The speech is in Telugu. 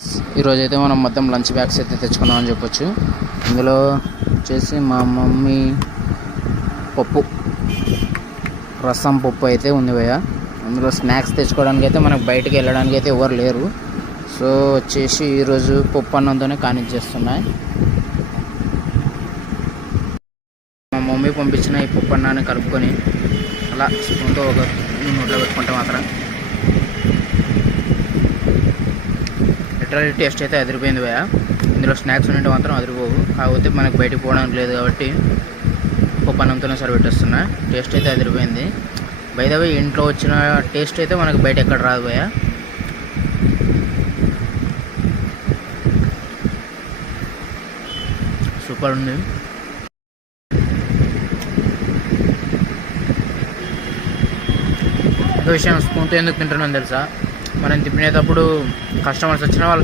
ఈరోజు అయితే మనం మొత్తం లంచ్ బ్యాగ్స్ అయితే తెచ్చుకున్నామని చెప్పొచ్చు. ఇందులో వచ్చేసి మా మమ్మీ రసం పప్పు అయితే ఉంది భయ్య. అందులో స్నాక్స్ తెచ్చుకోవడానికి అయితే మనకు బయటకు వెళ్ళడానికి అయితే ఎవరు లేరు. సో వచ్చేసి ఈరోజు పప్పు అన్నంతోనే కానిచ్చేస్తున్నాయి. మా మమ్మీ పంపించిన ఈ పప్పు అన్నాన్ని కలుపుకొని అలా స్పూన్తో ఒక నోట్లో పెట్టుకుంటే మాత్రం లిటరల్లీ టేస్ట్ అయితే అదిరిపోయింది భయ్య. ఇందులో స్నాక్స్ ఉంటే మాత్రం అదిరిపోవు. కాకపోతే మనకు బయటికి పోవడానికి లేదు కాబట్టి పప్పు అన్నంతోనే సరిపెట్టేస్తున్నా. టేస్ట్ అయితే అదిరిపోయింది. బై ద వే ఇంట్లో వచ్చిన టేస్ట్ అయితే మనకు బయట ఎక్కడ రాదు భయ్య. సూపర్ ఉంది. ఒక విషయం, స్పూన్తో ఎందుకు తింటున్నాను తెలుసా? మనం తినేటప్పుడు కస్టమర్స్ వచ్చిన వాళ్ళు